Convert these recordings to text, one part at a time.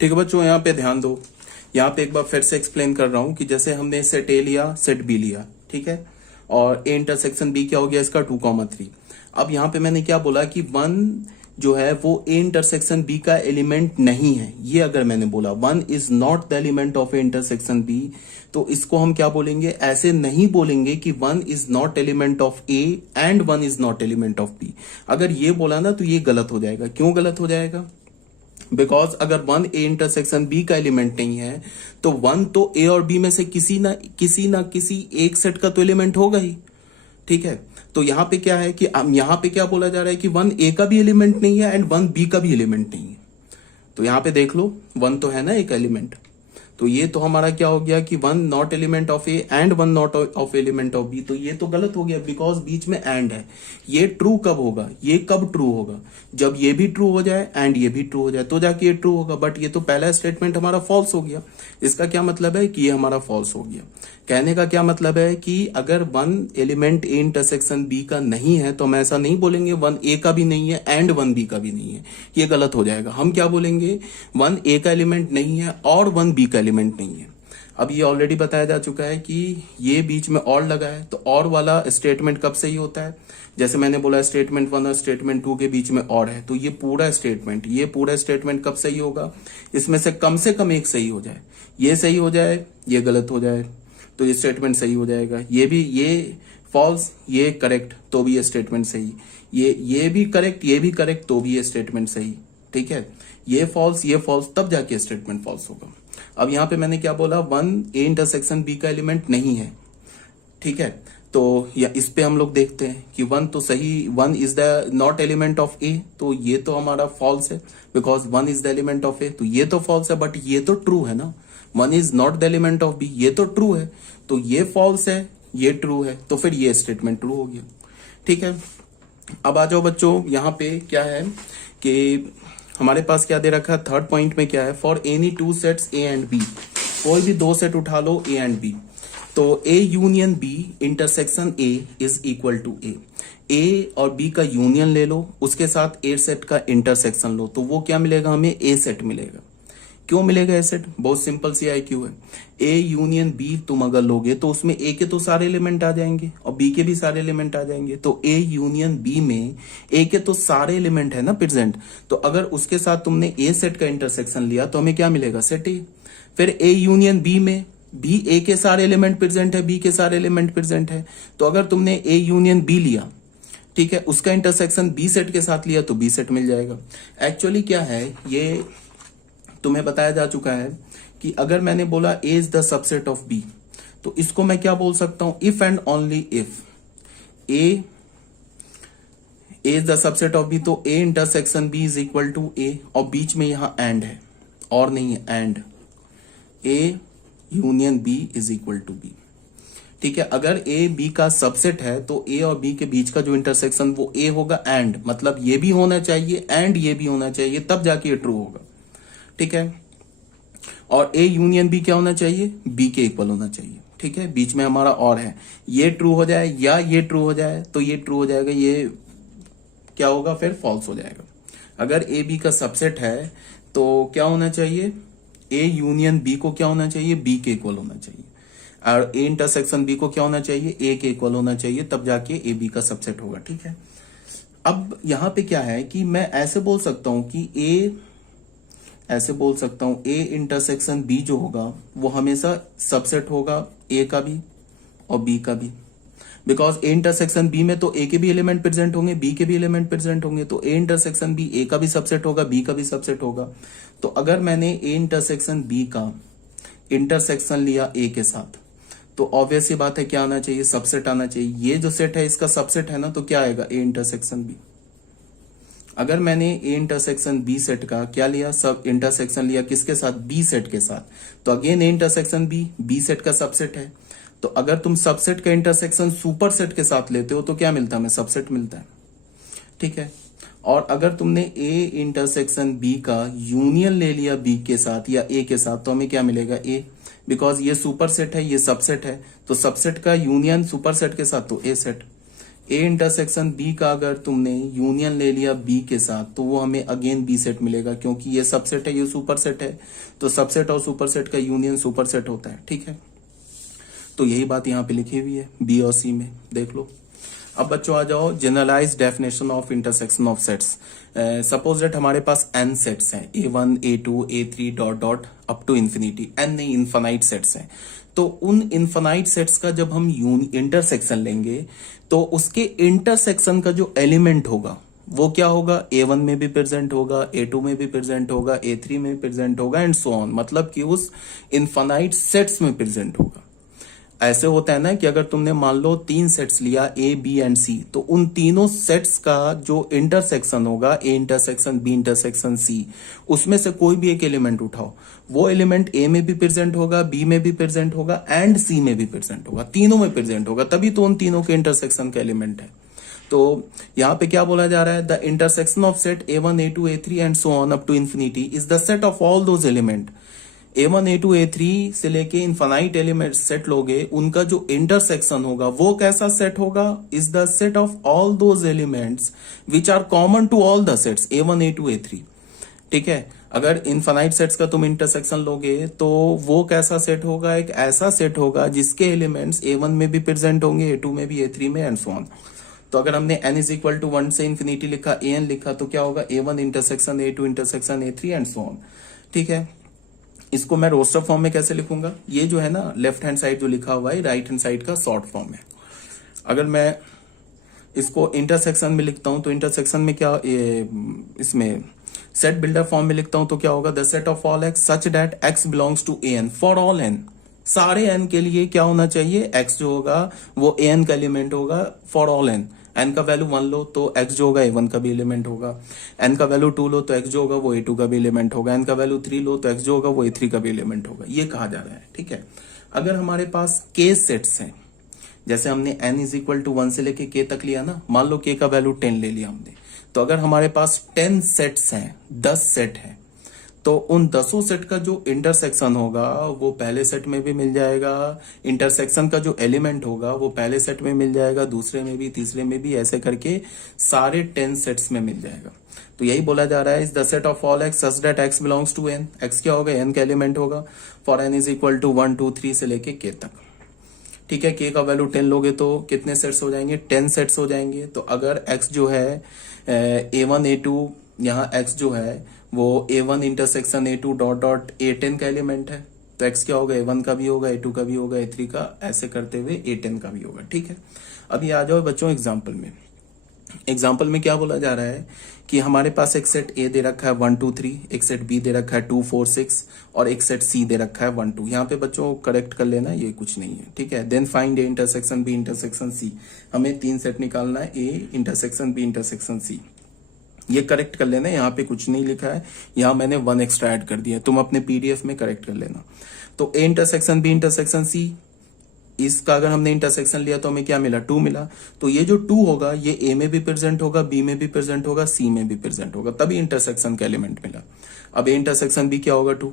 ठीक है बच्चों, यहाँ पे ध्यान दो। यहाँ पे एक बार फिर से एक्सप्लेन कर रहा हूँ कि जैसे हमने सेट ए लिया, सेट बी लिया, ठीक है, और ए इंटरसेक्शन बी क्या हो गया इसका 2,3। अब यहाँ पे मैंने क्या बोला कि 1 जो है वो ए इंटरसेक्शन बी का एलिमेंट नहीं है। ये अगर मैंने बोला 1 is not the element of A intersection B, तो इसको हम क्या बोलेंगे, ऐसे नहीं बोलेंगे कि 1 is not element of A and 1 is not element of B. अगर ये बोला ना तो ये गलत हो जाएगा। क्यों गलत हो जाएगा? बिकॉज अगर 1 ए इंटरसेक्शन बी का एलिमेंट नहीं है तो 1 तो ए और बी में से किसी ना किसी एक सेट का तो एलिमेंट होगा ही। ठीक है, तो यहां पे क्या है कि यहां पे क्या बोला जा रहा है कि 1 ए का भी एलिमेंट नहीं है एंड 1 बी का भी एलिमेंट नहीं है। तो यहां पे देख लो 1 तो है ना एक एलिमेंट, तो ये तो हमारा क्या हो गया कि 1 not element of A and 1 not of element of B. तो ये तो गलत हो गया बिकॉज बीच में एंड है। ये ट्रू कब होगा, ये कब ट्रू होगा, जब ये भी ट्रू हो जाए एंड ये भी ट्रू हो जाए तो जाके ये ट्रू होगा। बट ये तो पहला स्टेटमेंट हमारा फॉल्स हो गया। इसका क्या मतलब है कि ये हमारा फॉल्स हो गया। कहने का क्या मतलब है कि अगर 1 एलिमेंट ए इंटरसेक्शन बी का नहीं है तो हम ऐसा नहीं बोलेंगे 1 ए का भी नहीं है एंड 1 बी का भी नहीं है, ये गलत हो जाएगा। हम क्या बोलेंगे, 1 ए का एलिमेंट नहीं है और 1 बी का एलिमेंट नहीं है। अब ये ऑलरेडी बताया जा चुका है कि ये बीच में और लगा है, तो और वाला स्टेटमेंट कब सही होता है, जैसे मैंने बोला स्टेटमेंट 1 और स्टेटमेंट 2 के बीच में और है, तो ये पूरा स्टेटमेंट कब सही होगा, इसमें से कम एक सही हो जाए। ये सही हो जाए, ये गलत हो जाए तो ये स्टेटमेंट सही हो जाएगा। ये फॉल्स, ये करेक्ट तो भी ये स्टेटमेंट सही, ये भी करेक्ट तो भी ये स्टेटमेंट सही। ठीक है, ये फॉल्स तब जाके स्टेटमेंट फॉल्स होगा। अब यहां पे मैंने क्या बोला, 1 ए इंटरसेक्शन बी का एलिमेंट नहीं है। ठीक है, तो या इस पे हम लोग देखते हैं कि 1 तो सही, 1 is the not element of A, तो ये तो हमारा फॉल्स है because 1 is the element of A, तो ये तो फॉल्स है। बट ये तो ट्रू है ना, 1 is not the element of B, ये तो ट्रू है, तो ये फॉल्स है, ये ट्रू है, तो फिर ये स्टेटमेंट ट्रू हो गया। ठीक है, अब आ जाओ बच्चों, यहाँ पे क्या है कि हमारे पास क्या दे रखा है, थर्ड पॉइंट में क्या है, for any 2 sets A and B, कोई भी 2 सेट उठा लो ए एंड बी, तो A union B intersection A is equal to A और बी का यूनियन ले लो, उसके साथ ए सेट का इंटरसेक्शन लो, तो वो क्या मिलेगा हमें, ए सेट मिलेगा। क्यों मिलेगा ए सेट, बहुत सिंपल सी IQ है। ए यूनियन बी तुम अगर लोगे तो उसमें ए के तो सारे एलिमेंट आ जाएंगे और बी के भी सारे एलिमेंट आ जाएंगे, तो ए यूनियन बी में ए के तो सारे एलिमेंट है ना प्रेजेंट, तो अगर उसके साथ तुमने ए सेट का इंटरसेक्शन लिया तो हमें क्या मिलेगा, सेट ए। फिर ए यूनियन बी में भी ए के सारे एलिमेंट प्रेजेंट है, बी के सारे एलिमेंट प्रेजेंट है, तो अगर तुमने ए यूनियन बी लिया, ठीक है, उसका इंटरसेक्शन बी सेट के साथ लिया तो बी सेट मिल जाएगा। एक्चुअली क्या है, ये तुम्हें बताया जा चुका है कि अगर मैंने बोला A is the subset of B, तो इसको मैं क्या बोल सकता हूं, if and only if A is the subset of B, तो A intersection B is equal to A, और बीच में यहां एंड है और नहीं है, and A union B is equal to B. ठीक है, अगर ए बी का सबसेट है तो ए और बी के बीच का जो इंटरसेक्शन वो ए होगा, एंड मतलब ये भी होना चाहिए एंड ये भी होना चाहिए, तब जाके ये ट्रू होगा। ठीक है, और ए यूनियन बी क्या होना चाहिए, बी के इक्वल होना चाहिए। ठीक है, बीच में हमारा और है, ये ट्रू हो जाए या ये ट्रू हो जाए तो ये ट्रू हो जाएगा, ये क्या होगा फिर फॉल्स हो जाएगा। अगर ए बी का सबसेट है तो क्या होना चाहिए, ए यूनियन बी को क्या होना चाहिए, बी के इक्वल होना चाहिए, और ए इंटरसेक्शन बी को क्या होना चाहिए, ए के इक्वल होना चाहिए, तब जाके ए बी का सबसेट होगा। ठीक है, अब यहां पे क्या है कि मैं ऐसे बोल सकता हूं कि ए इंटरसेक्शन बी जो होगा वो हमेशा सबसेट होगा ए का भी और बी का भी, बिकॉज ए इंटरसेक्शन बी में तो ए के भी एलिमेंट प्रेजेंट होंगे, बी के भी एलिमेंट प्रेजेंट होंगे, तो ए इंटरसेक्शन बी ए का भी सबसेट होगा, बी का भी सबसेट होगा। तो अगर मैंने ए इंटरसेक्शन बी का इंटरसेक्शन लिया ए के साथ, तो ऑब्वियस सी बात है क्या आना चाहिए, सबसेट आना चाहिए। ये जो सेट है इसका सबसेट है ना, तो क्या आएगा, ए इंटरसेक्शन बी। अगर मैंने ए इंटरसेक्शन बी सेट का क्या लिया, सब इंटरसेक्शन लिया किसके साथ, बी सेट के साथ, तो again A intersection B set का सबसेट है, तो अगर तुम सबसेट का इंटरसेक्शन सुपर सेट के साथ लेते हो तो क्या मिलता है, हमें सबसेट मिलता है। ठीक है, और अगर तुमने ए इंटरसेक्शन बी का यूनियन ले लिया बी के साथ या ए के साथ, तो हमें क्या मिलेगा, ए, बिकॉज ये सुपर सेट है, ये सबसेट है, तो सबसेट का यूनियन सुपर सेट के साथ तो ए सेट। ए इंटरसेक्शन बी का अगर तुमने यूनियन ले लिया बी के साथ तो वो हमें अगेन बी सेट मिलेगा, क्योंकि ये सबसेट है, ये सुपर सेट है, तो सबसेट और सुपर सेट का यूनियन सुपर सेट होता है। ठीक है, तो यही बात यहाँ पे लिखी हुई है बी और सी में, देख लो। अब बच्चों आ जाओ generalize definition of intersection of sets. Suppose that हमारे पास n सेट्स हैं, A1 A2 A3 dot dot up to infinity, n नहीं इन्फानाइट सेट्स हैं। तो उन इन्फानाइट सेट्स का जब हम इंटरसेक्शन लेंगे तो उसके इंटरसेक्शन का जो एलिमेंट होगा वो क्या होगा, A1 में भी प्रेजेंट होगा, A2 में भी प्रेजेंट होगा, A3 में भी प्रेजेंट होगा एंड सो ऑन, मतलब कि उस इन्फानाइट सेट्स में प्रेजेंट होगा। ऐसे होता है ना कि अगर तुमने मान लो 3 सेट्स लिया A B एंड C, तो उन तीनों सेट्स का जो इंटरसेक्शन होगा A intersection B intersection C, उसमें से कोई भी एक एलिमेंट उठाओ, वो एलिमेंट A में भी प्रेजेंट होगा, B में भी प्रेजेंट होगा एंड C में भी प्रेजेंट होगा, तीनों में प्रेजेंट होगा, तभी तो उन तीनों के इंटरसेक्शन का एलिमेंट है। तो यहाँ पे क्या बोला जा रहा है, the intersection of set A1 A2 A3 and so on up to infinity is the set of all those element. A1 A2 A3 से लेके इनफाइनाइट एलिमेंट सेट लोगे, उनका जो इंटरसेक्शन होगा वो कैसा सेट होगा, is the set of all those elements which are common to all the sets A1 A2 A3। ठीक है, अगर इनफाइनाइट सेट्स का तुम इंटरसेक्शन लोगे तो वो कैसा सेट होगा, एक ऐसा सेट होगा जिसके एलिमेंट्स A1 में भी प्रेजेंट होंगे, A2 में भी, A3 में एंड सो ऑन। तो अगर हमने n इज इक्वल टू 1 से इन्फिनिटी लिखा, an लिखा, तो क्या होगा A1 intersection A2 intersection A3 and so on. ठीक है, इसको मैं रोस्टर फॉर्म में कैसे लिखूंगा, ये जो है ना लेफ्ट हैंड साइड जो लिखा हुआ है राइट हैंड साइड का शॉर्ट फॉर्म है। अगर मैं इसको इंटरसेक्शन में लिखता हूं तो इंटरसेक्शन में क्या, इसमें सेट बिल्डर फॉर्म में लिखता हूं तो क्या होगा, the set of all x such that X belongs to N for all N. सारे एन के लिए क्या होना चाहिए, एक्स जो होगा वो एन का एलिमेंट होगा फॉर ऑल एन। एन का वैल्यू 1 लो तो एक्स जो होगा A1 का भी एलिमेंट होगा, एन का वैल्यू 2 लो तो एक्स जो होगा वो A2 का भी एलिमेंट होगा, एन का वैल्यू 3 लो तो एक्स जो होगा वो A3 का भी एलिमेंट होगा, ये कहा जा रहा है। ठीक है, अगर हमारे पास के सेट्स हैं, जैसे हमने n इज इक्वल टू 1 से लेके k तक लिया ना, मान लो k का वैल्यू 10 ले लिया हमने, तो अगर हमारे पास 10 सेट्स हैं, 10 सेट हैं, तो उन 10 सेट का जो इंटरसेक्शन होगा वो पहले सेट में भी मिल जाएगा, इंटरसेक्शन का जो एलिमेंट होगा वो पहले सेट में मिल जाएगा, दूसरे में भी, तीसरे में भी, ऐसे करके सारे 10 सेट्स में मिल जाएगा। तो यही बोला जा रहा है, is the set of all x such that X belongs to N. X क्या होगा, एन का एलिमेंट होगा, for N is equal to 1 2 3 से लेके k तक। ठीक है, k का वैल्यू 10 लोगे तो कितने सेट्स हो जाएंगे, 10 सेट्स हो जाएंगे। तो अगर x जो है A1 A2, यहाँ x जो है वो A1 intersection A2 dot dot A10 का एलिमेंट है, तो x क्या होगा, A1 का भी होगा, A2 का भी होगा, A3 का, ऐसे करते हुए A10 का भी होगा। ठीक है, अभी आ जाओ बच्चों एग्जाम्पल में। एग्जाम्पल में क्या बोला जा रहा है कि हमारे पास एक सेट A दे रखा है 1 2 3, एक सेट B दे रखा है 2 4 6 और एक सेट C दे रखा है 1 2। यहाँ पे बच्चों करेक्ट कर लेना, ये कुछ नहीं है। ठीक है, then find A intersection B intersection C। हमें 3 सेट निकालना है, A intersection B intersection C। ये करेक्ट कर लेना, यहाँ पे कुछ नहीं लिखा है, यहाँ मैंने 1 एक्स्ट्रा ऐड कर दिया, तुम अपने PDF में करेक्ट कर लेना। तो A intersection B intersection C, इसका अगर हमने इंटरसेक्शन लिया तो हमें क्या मिला, 2 मिला। तो ये जो 2 होगा ये A में भी प्रेजेंट होगा, B में भी प्रेजेंट होगा, C में भी प्रेजेंट होगा, तभी इंटरसेक्शन का एलिमेंट मिला। अब A इंटरसेक्शन B क्या होगा, 2।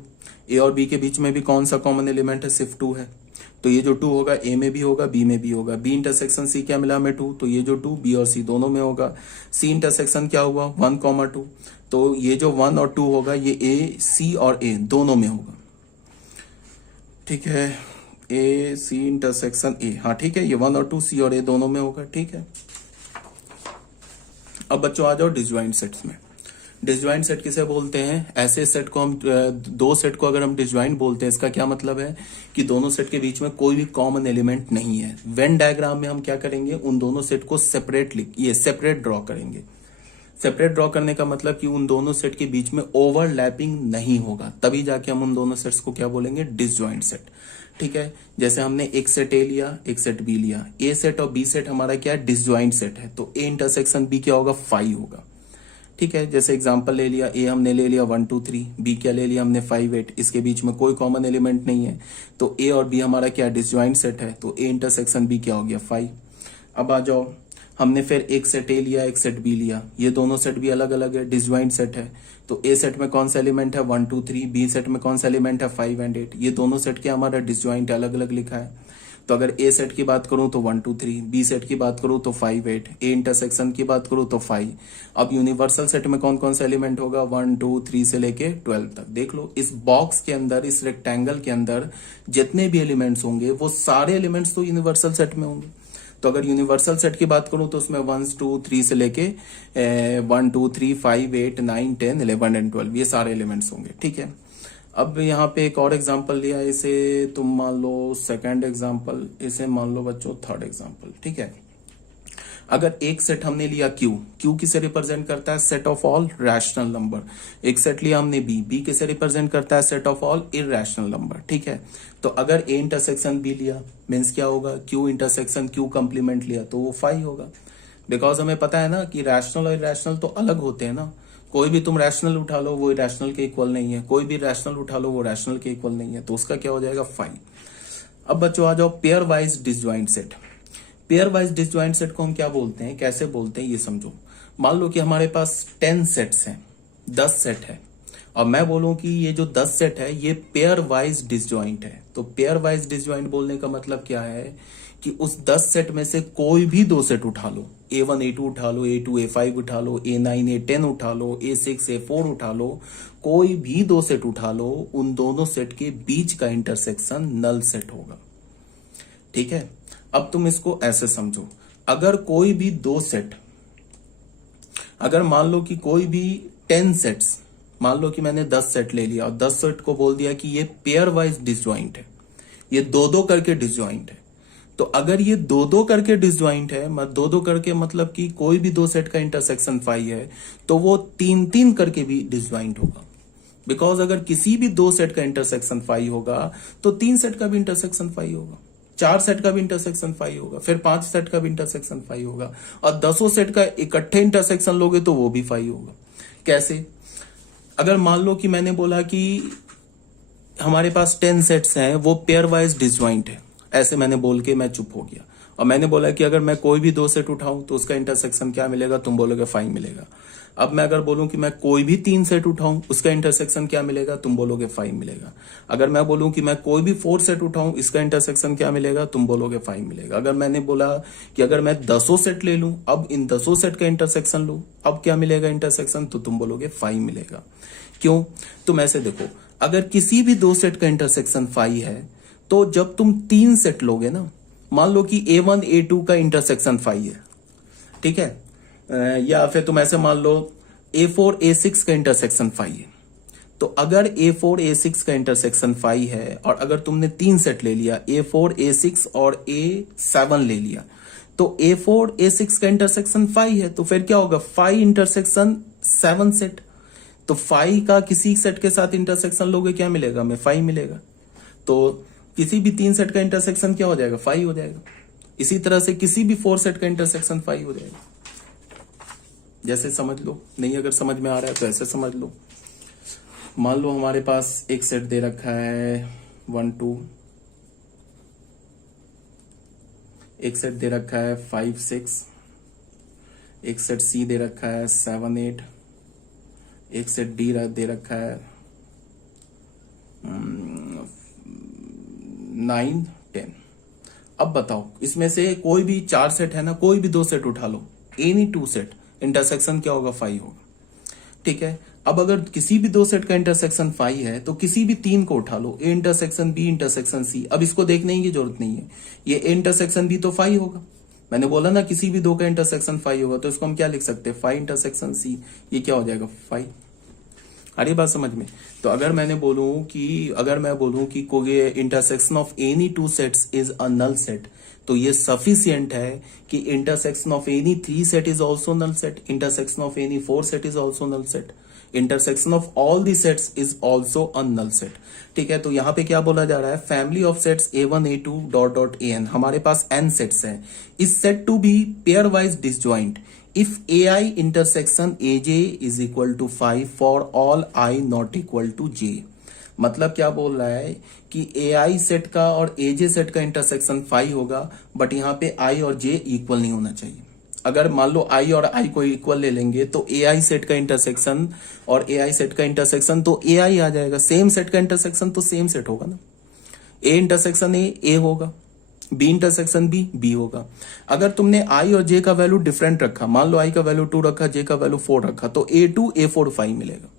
A और B के बीच में भी कौन सा कॉमन एलिमेंट है, सिर्फ 2 है, तो ये जो 2 होगा A में भी होगा, B में भी होगा। B इंटरसेक्शन C क्या मिला हमें, 2, तो ये जो 2 B और C दोनों में होगा। C इंटरसेक्शन क्या हुआ, 1, 2, तो ये जो 1 और 2 होगा ये A C और A दोनों में होगा। ठीक है, A C इंटरसेक्शन A, हाँ ठीक है, ये 1 और 2 C और A दोनों में होगा। ठीक है, अब बच्चों आ जाओ डिसजॉइंट सेट्स में। डिसजॉइंट सेट किसे बोलते हैं, ऐसे सेट को हम, 2 सेट को अगर हम डिसजॉइंट बोलते हैं, इसका क्या मतलब है कि दोनों सेट के बीच में कोई भी कॉमन एलिमेंट नहीं है। वेन डायग्राम में हम क्या करेंगे, उन दोनों सेट को सेपरेट ड्रॉ करेंगे। सेपरेट ड्रॉ करने का मतलब कि उन दोनों सेट के बीच में ओवरलैपिंग नहीं होगा, तभी जाके हम उन दोनों सेट्स को क्या बोलेंगे, डिसजॉइंट सेट। ठीक है, जैसे हमने एक सेट A लिया, एक सेट B लिया, A सेट और B सेट हमारा क्या है, डिसजॉइंट सेट है, तो A इंटरसेक्शन B क्या होगा, 5 होगा। ठीक है, जैसे एग्जांपल ले लिया, A हमने ले लिया 1 2 3, B क्या ले लिया हमने 5 8, इसके बीच में कोई कॉमन एलिमेंट नहीं है, तो A और B हमारा क्या डिसजॉइंट सेट है, तो A इंटरसेक्शन B क्या हो गया, 5। अब आ जाओ, हमने फिर एक सेट A लिया, एक सेट B लिया, ये दोनों सेट भी अलग अलग है, डिसजॉइंट सेट है, तो A सेट में कौन सा एलिमेंट है, 1 2 3, B सेट में कौन सा एलिमेंट है, 5 एंड 8, ये दोनों सेट क्या हमारा डिसजॉइंट अलग अलग लिखा है। तो अगर ए सेट की बात करूं तो 1 2 3, बी सेट की बात करूं तो 5 8, ए इंटरसेक्शन की बात करूं तो 5। अब यूनिवर्सल सेट में कौन कौन सा एलिमेंट होगा, 1 2 3 से लेके 12 तक। देख लो इस बॉक्स के अंदर, इस रेक्टेंगल के अंदर जितने भी एलिमेंट्स होंगे वो सारे एलिमेंट्स तो यूनिवर्सल सेट में होंगे। तो अगर यूनिवर्सल सेट की बात करूं तो उसमें 1 2 3 से लेके 1 2 3 5 8 9 10 11 एंड 12 ये सारे एलिमेंट्स होंगे। ठीक है, अब यहाँ पे एक और एग्जांपल लिया, इसे तुम मान लो सेकंड एग्जांपल, इसे मान लो बच्चों थर्ड एग्जांपल। ठीक है, अगर एक सेट हमने लिया क्यू किसे रिप्रेजेंट करता है, set of all rational number. एक सेट लिया हमने बी किसे रिप्रेजेंट करता है, set of all irrational number. ठीक है, तो अगर ए इंटरसेक्शन बी लिया मीन्स क्या होगा, क्यू इंटरसेक्शन क्यू कंप्लीमेंट लिया तो वो 5 होगा। बिकॉज हमें पता है ना कि रैशनल और इरैशनल तो अलग होते हैं ना। कोई भी तुम रैशनल उठा लो वो इरैशनल के इक्वल नहीं है, कोई भी रैशनल उठा लो वो रैशनल के इक्वल नहीं है, तो उसका क्या हो जाएगा 5। अब बच्चों आ जाओ pair wise disjoint set. Pair wise disjoint set को हम क्या बोलते हैं, कैसे बोलते हैं ये समझो। मान लो कि हमारे पास 10 सेट्स हैं, 10 सेट है, और मैं बोलूं कि ये जो 10 सेट है ये पेयर वाइज डिसजॉइंट है। तो पेयर वाइज डिसजॉइंट बोलने का मतलब क्या है कि उस 10 सेट में से कोई भी 2 सेट उठा लो, A1 A2 उठा लो, A2 A5 उठा लो, A9 A10 उठा लो, A6 A4 उठा लो, कोई भी 2 सेट उठा लो, उन दोनों सेट के बीच का इंटरसेक्शन नल सेट होगा। ठीक है, अब तुम इसको ऐसे समझो, अगर कोई भी 2 सेट, अगर मान लो कि कोई भी 10 सेट्स, मान लो कि मैंने 10 सेट ले लिया और 10 सेट को बोल दिया कि ये पेयर वाइज डिसजॉइंट है, ये 2-2 करके डिसजॉइंट है। तो अगर ये 2-2 करके डिसजॉइंट है, 2-2 करके मतलब कि कोई भी 2 सेट का इंटरसेक्शन 5 है, तो वो 3-3 करके भी डिसजॉइंट होगा। बिकॉज अगर किसी भी 2 सेट का इंटरसेक्शन 5 होगा तो 3 सेट का भी इंटरसेक्शन 5 होगा, 4 सेट का भी इंटरसेक्शन 5 होगा, फिर 5 सेट का भी इंटरसेक्शन 5 होगा, और 10 सेट का इकट्ठे इंटरसेक्शन लोगे तो वो भी 5 होगा। कैसे, अगर मान लो कि मैंने बोला कि हमारे पास 10 सेट्स हैं वो पेयर वाइज डिसजॉइंट है, ऐसे मैंने बोल के मैं चुप हो गया, और मैंने बोला कि अगर मैं कोई भी 2 सेट उठाऊं तो उसका इंटरसेक्शन क्या मिलेगा, तुम बोलोगे 5 मिलेगा। अब मैं अगर बोलूं कि मैं कोई भी 3 सेट उठाऊं उसका इंटरसेक्शन क्या मिलेगा, तुम बोलोगे 5 मिलेगा। अगर मैं बोलूं कि मैं कोई भी 4 सेट उठाऊं इसका इंटरसेक्शन क्या मिलेगा, तुम बोलोगे 5 मिलेगा। अगर मैंने बोला कि अगर मैं 10 सेट ले लूं, अब इन 10 सेट का इंटरसेक्शन लूं, अब क्या मिलेगा इंटरसेक्शन, तो तुम बोलोगे 5 मिलेगा। क्यों, तुम ऐसे देखो, अगर किसी भी 2 सेट का इंटरसेक्शन 5 है तो जब तुम 3 सेट लोगे ना, मान लो कि A1 A2 का इंटरसेक्शन 5 है, ठीक है, या फिर तुम ऐसे मान लो A4 A6 का इंटरसेक्शन 5 है। तो अगर A4 A6 का इंटरसेक्शन 5 है और अगर तुमने 3 सेट ले लिया, A4 A6 और A7 ले लिया, तो A4 A6 का इंटरसेक्शन 5 है, तो फिर क्या होगा, 5 इंटरसेक्शन 7 सेट। तो 5 का किसी सेट के साथ इंटरसेक्शन लोगे क्या मिलेगा, हमें 5 मिलेगा। तो किसी भी 3 सेट का इंटरसेक्शन क्या हो जाएगा, 5 हो जाएगा। इसी तरह से किसी भी 4 सेट का इंटरसेक्शन 5 हो जाएगा। जैसे समझ लो, नहीं अगर समझ में आ रहा है तो ऐसे समझ लो। मान लो हमारे पास एक सेट दे रखा है 1 2, एक सेट दे रखा है 5 6, एक सेट सी दे रखा है 7 8, एक सेट डी दे रखा है 9 10। अब बताओ इसमें से कोई भी 4 सेट है ना, कोई भी 2 सेट उठा लो, एनी 2 सेट, इंटरसेक्शन क्या होगा, 5 होगा। ठीक है, अब अगर किसी भी 2 सेट का इंटरसेक्शन 5 है तो किसी भी 3 को उठा लो, A intersection B intersection C. अब इसको देखने की जरूरत नहीं है, ये ए इंटरसेक्शन बी तो 5 होगा, मैंने बोला ना किसी भी 2 का इंटरसेक्शन 5 होगा, तो इसको हम क्या लिख सकते हैं, 5 इंटरसेक्शन सी, ये क्या हो जाएगा 5। आ रही बात समझ में। तो अगर मैं बोलूं कि कोई intersection of any 2 sets is a null set, तो ये सफिशियंट है कि intersection of any 3 set is also null set, intersection of any 4 set is also null set, intersection of all the sets is also a null set. ठीक है, तो यहाँ पे क्या बोला जा रहा है, family of sets A1 A2 dot dot AN, हमारे पास n सेट्स हैं, is said to be pairwise disjoint if AI intersection AJ is equal to 5 for all I not equal to J। मतलब क्या बोल रहा है कि AI set का और AJ सेट का इंटरसेक्शन 5 होगा, बट यहाँ पे I और J इक्वल नहीं होना चाहिए। अगर मान लो I और I को इक्वल ले लेंगे तो AI सेट का इंटरसेक्शन और AI सेट का इंटरसेक्शन तो AI आ जाएगा, सेम सेट का इंटरसेक्शन तो सेम सेट होगा ना, A इंटरसेक्शन A होगा, बी इंटरसेक्शन बी होगा। अगर तुमने आई और जे का वैल्यू डिफरेंट रखा, मान लो आई का वैल्यू 2 रखा, जे का वैल्यू 4 रखा, तो A2 A4 5 मिलेगा।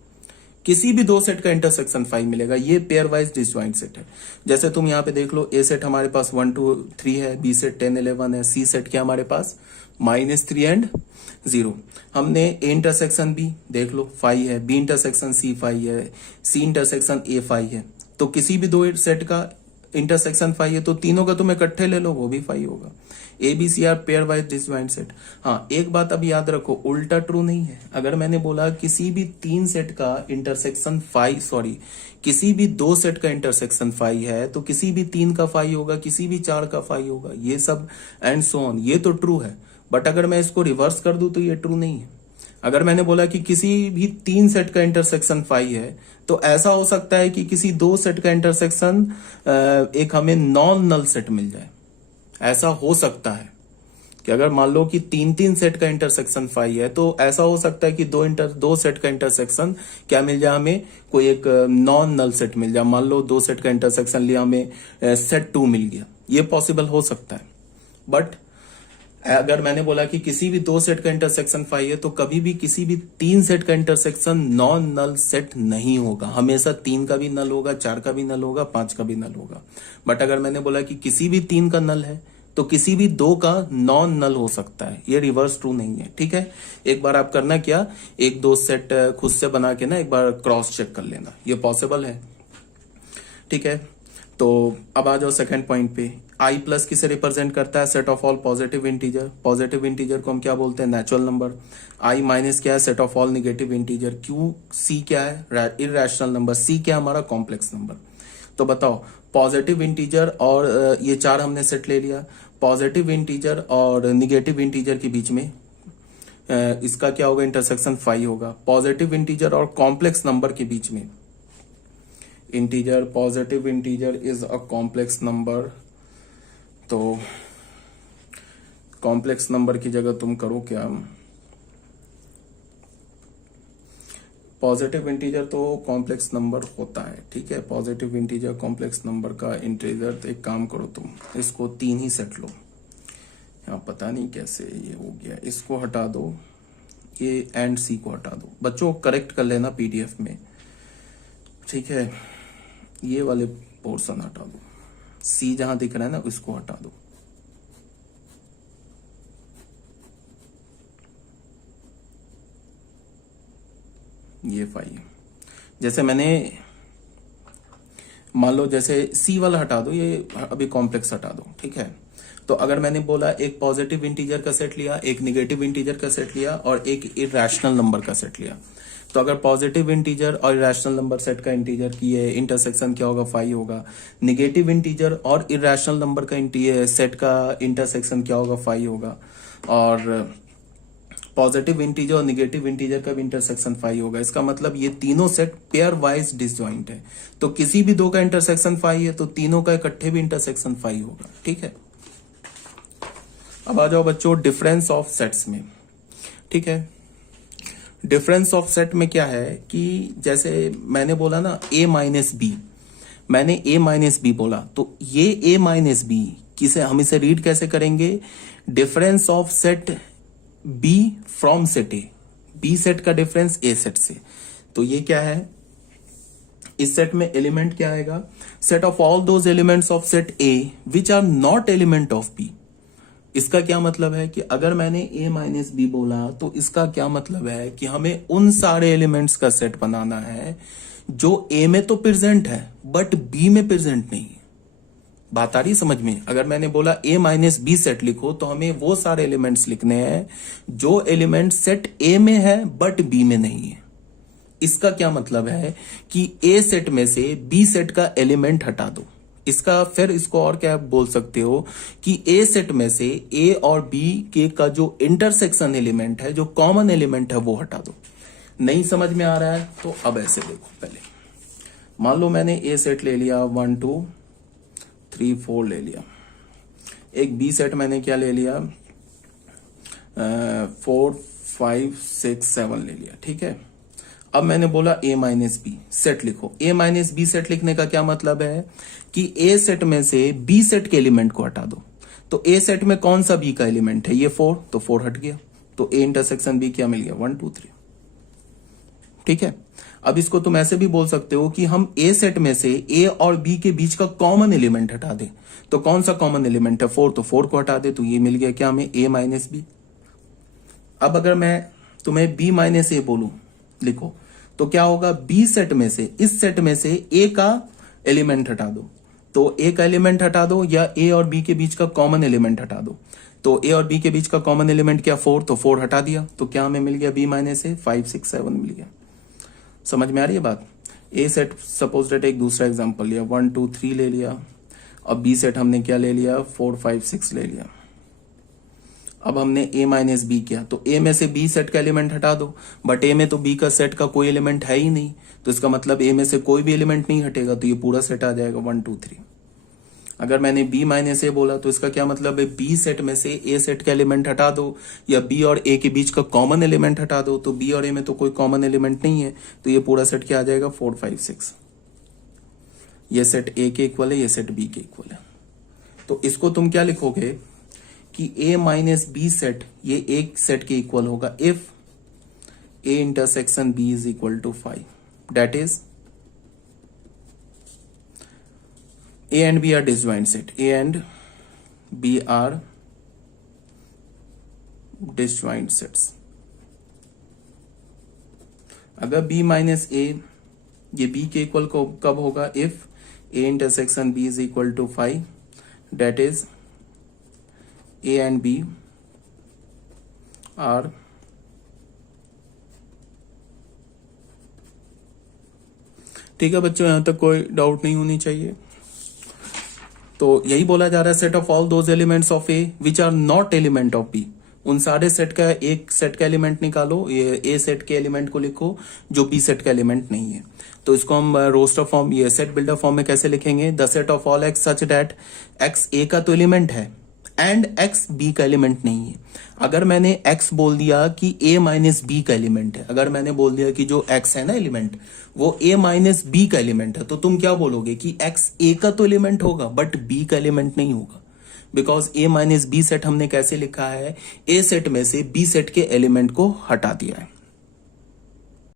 किसी भी दो सेट का इंटरसेक्शन 5 मिलेगा। ये पेयर वाइज डिसजॉइंट सेट है। जैसे तुम यहाँ पे देख लो, ए सेट हमारे पास 1 2 3 है, बी सेट 10 11 है, सी सेट क्या हमारे पास -3 एंड 0। हमने ए इंटरसेक्शन बी देख लो 5 है, बी इंटरसेक्शन सी 5 है, सी इंटरसेक्शन ए 5 है। तो किसी भी दो सेट का इंटरसेक्शन 5 है तो तीनों का तुम इकट्ठे ले लो, वो भी 5 होगा। A B C are pairwise disjoint set. हाँ, एक बात अब याद रखो, उल्टा ट्रू नहीं है। अगर मैंने बोला किसी भी 3 सेट का इंटरसेक्शन 5, सॉरी किसी भी 2 सेट का इंटरसेक्शन 5 है तो किसी भी 3 का 5 होगा, किसी भी 4 का 5 होगा, ये सब एंड सो ऑन, ये तो ट्रू है। बट अगर मैं इसको रिवर्स कर दूं तो ये ट्रू नहीं है। अगर मैंने बोला कि किसी भी 3 सेट का इंटरसेक्शन 5 है तो ऐसा हो सकता है कि किसी 2 सेट का इंटरसेक्शन एक हमें नॉन नल सेट मिल जाए। ऐसा हो सकता है कि अगर मान लो कि 3 सेट का इंटरसेक्शन 5 है तो ऐसा हो सकता है कि दो सेट का इंटरसेक्शन क्या मिल जाए हमें, कोई एक नॉन नल सेट मिल जाए। मान लो 2 सेट का इंटरसेक्शन लिया, हमें सेट 2 मिल गया, ये पॉसिबल हो सकता है। बट अगर मैंने बोला कि किसी भी 2 सेट का इंटरसेक्शन 5 है तो कभी भी किसी भी 3 सेट का इंटरसेक्शन नॉन नल सेट नहीं होगा। हमेशा 3 का भी नल होगा, 4 का भी नल होगा, 5 का भी नल होगा। बट अगर मैंने बोला कि किसी भी 3 का नल है तो किसी भी 2 का नॉन नल हो सकता है। ये रिवर्स ट्रू नहीं है, ठीक है। एक बार आप करना क्या, 1 2 सेट खुद से बना के ना एक बार क्रॉस चेक कर लेना, ये पॉसिबल है, ठीक है। तो अब आ जाओ सेकंड पॉइंट पे। आई प्लस किसे रिप्रेजेंट करता है, set of all positive integer. Positive integer को हम क्या बोलते हैं, नेचुरल नंबर। आई माइनस क्या है, set of all negative integer. Q C क्या है, इरेशनल नंबर। सी क्या हमारा, कॉम्प्लेक्स नंबर। तो बताओ पॉजिटिव इंटीजर और ये 4 हमने सेट ले लिया, पॉजिटिव इंटीजर और निगेटिव इंटीजर के बीच में इसका क्या होगा, इंटरसेक्शन 5 होगा। पॉजिटिव इंटीजर और कॉम्प्लेक्स नंबर के बीच में integer, positive integer is a complex number. तो कॉम्प्लेक्स नंबर की जगह तुम करो क्या, पॉजिटिव इंटीजर तो कॉम्प्लेक्स नंबर होता है, ठीक है। पॉजिटिव इंटीजर कॉम्प्लेक्स नंबर का इंटीजर, तो एक काम करो तुम इसको 3 ही सेट लो। यहाँ पता नहीं कैसे ये हो गया, इसको हटा दो, ये एंड सी को हटा दो। बच्चों करेक्ट कर लेना पीडीएफ में, ठीक है। ये वाले पोर्शन हटा दो, सी जहां दिख रहा है ना उसको हटा दो। ये 5 जैसे मैंने मान लो जैसे सी वाला हटा दो, ये अभी कॉम्प्लेक्स हटा दो, ठीक है। तो अगर मैंने बोला एक पॉजिटिव इंटीजर का सेट लिया, एक निगेटिव इंटीजर का सेट लिया और एक इरेशनल नंबर का सेट लिया, तो अगर पॉजिटिव इंटीजर और इरेशनल नंबर सेट का इंटीजर की इंटरसेक्शन क्या होगा, 5 होगा। निगेटिव इंटीजर और इरेशनल नंबर का सेट का इंटरसेक्शन क्या होगा, 5 होगा। और पॉजिटिव इंटीजर और निगेटिव इंटीजर का भी इंटरसेक्शन 5 होगा। इसका मतलब ये तीनों सेट पेयर वाइज डिसजॉइंट है। तो किसी भी 2 का इंटरसेक्शन 5 है तो तीनों का इकट्ठे भी इंटरसेक्शन 5 होगा, ठीक है। अब आ जाओ बच्चों डिफरेंस ऑफ सेट्स में, ठीक है। डिफरेंस ऑफ सेट में क्या है कि जैसे मैंने बोला ना a माइनस बी, मैंने a माइनस बी बोला, तो ये a माइनस बी किसे हम इसे रीड कैसे करेंगे, difference of set b from set a, b set का डिफरेंस a सेट से। तो ये क्या है, इस सेट में एलिमेंट क्या आएगा, set of all those elements of set a which are not element of b। इसका क्या मतलब है कि अगर मैंने a माइनस बी बोला तो इसका क्या मतलब है कि हमें उन सारे एलिमेंट्स का सेट बनाना है जो a में तो प्रेजेंट है बट b में प्रेजेंट नहीं है। बात आ रही समझ में। अगर मैंने बोला a माइनस बी सेट लिखो तो हमें वो सारे एलिमेंट्स लिखने हैं जो एलिमेंट सेट a में है बट b में नहीं है। इसका क्या मतलब है कि a सेट में से b सेट का एलिमेंट हटा दो। इसका फिर इसको और क्या बोल सकते हो कि a सेट में से a और b के का जो इंटरसेक्शन एलिमेंट है, जो कॉमन एलिमेंट है, वो हटा दो। नहीं समझ में आ रहा है तो अब ऐसे देखो, पहले मान लो मैंने a सेट ले लिया 1 2 3 4 ले लिया, एक b सेट मैंने क्या ले लिया 4 5 6 7 ले लिया, ठीक है। अब मैंने बोला a माइनस बी सेट लिखो। a माइनस बी सेट लिखने का क्या मतलब है कि a सेट में से b सेट के एलिमेंट को हटा दो। तो ए सेट में कौन सा बी का एलिमेंट है, ये 4, तो 4 हट गया, तो ए इंटरसेक्शन बी क्या मिल गया, 1 2 3। ठीक है, अब इसको तुम ऐसे भी बोल सकते हो कि हम ए सेट में से ए और बी के बीच का कॉमन एलिमेंट हटा दे। तो कौन सा कॉमन एलिमेंट है, 4, तो 4 को हटा दे, तो ये मिल गया क्या हमें, ए माइनस बी। अब अगर मैं तुम्हें बी माइनस ए बोलूं, लिखो, तो क्या होगा, बी सेट में से, इस सेट में से ए का एलिमेंट हटा दो, तो ए का एलिमेंट हटा दो या ए और बी के बीच का कॉमन एलिमेंट हटा दो। तो ए और बी के बीच का कॉमन एलिमेंट क्या, 4, तो 4 हटा दिया, तो क्या हमें मिल गया, बी माइनस ए, 5 6 7 मिल गया। समझ में आ रही है बात। ए सेट सपोज डेट एक दूसरा एग्जांपल लिया, 1 2 3 ले लिया, और बी सेट हमने क्या ले लिया, 4 5 6 ले लिया। अब हमने ए माइनस बी किया, तो ए में से बी सेट का एलिमेंट हटा दो, बट ए में तो बी का सेट का कोई एलिमेंट है ही नहीं, तो इसका मतलब ए में से कोई भी एलिमेंट नहीं हटेगा, तो ये पूरा सेट आ जाएगा 1 2 3। अगर मैंने बी माइनस ए बोला तो इसका क्या मतलब है, बी सेट में से ए सेट का एलिमेंट हटा दो या बी और ए के बीच का कॉमन एलिमेंट हटा दो, तो बी और ए में तो कोई कॉमन एलिमेंट नहीं है, तो ये पूरा सेट क्या आ जाएगा, 4 5 6। ये सेट ए के इक्वल है, ये सेट बी के इक्वल है। तो इसको तुम क्या लिखोगे कि ए माइनस बी सेट ये एक सेट के इक्वल होगा if A intersection B is equal to 5, that is A and B are disjoint set. A and B are disjoint sets. अगर B माइनस A ये B के equal कब होगा, if A intersection B is equal to 5, that is A and B are ठीक है बच्चों, यहां तक कोई डाउट नहीं होनी चाहिए। तो यही बोला जा रहा है, set of all those elements of A which are not element of B. उन सारे सेट का एक सेट का एलिमेंट निकालो, ये ए सेट के एलिमेंट को लिखो जो बी सेट का एलिमेंट नहीं है। तो इसको हम रोस्टर फॉर्म, ये सेट बिल्डर फॉर्म में कैसे लिखेंगे, the set of all x such that x A का तो एलिमेंट है एंड एक्स बी का एलिमेंट नहीं है। अगर मैंने एक्स बोल दिया कि ए माइनस बी का एलिमेंट है, अगर मैंने बोल दिया कि जो एक्स है ना एलिमेंट वो ए माइनस बी का एलिमेंट है, तो तुम क्या बोलोगे कि एक्स ए का तो एलिमेंट होगा बट बी का एलिमेंट नहीं होगा, because A minus B set हमने कैसे लिखा है, ए सेट में से बी सेट के एलिमेंट को हटा दिया है।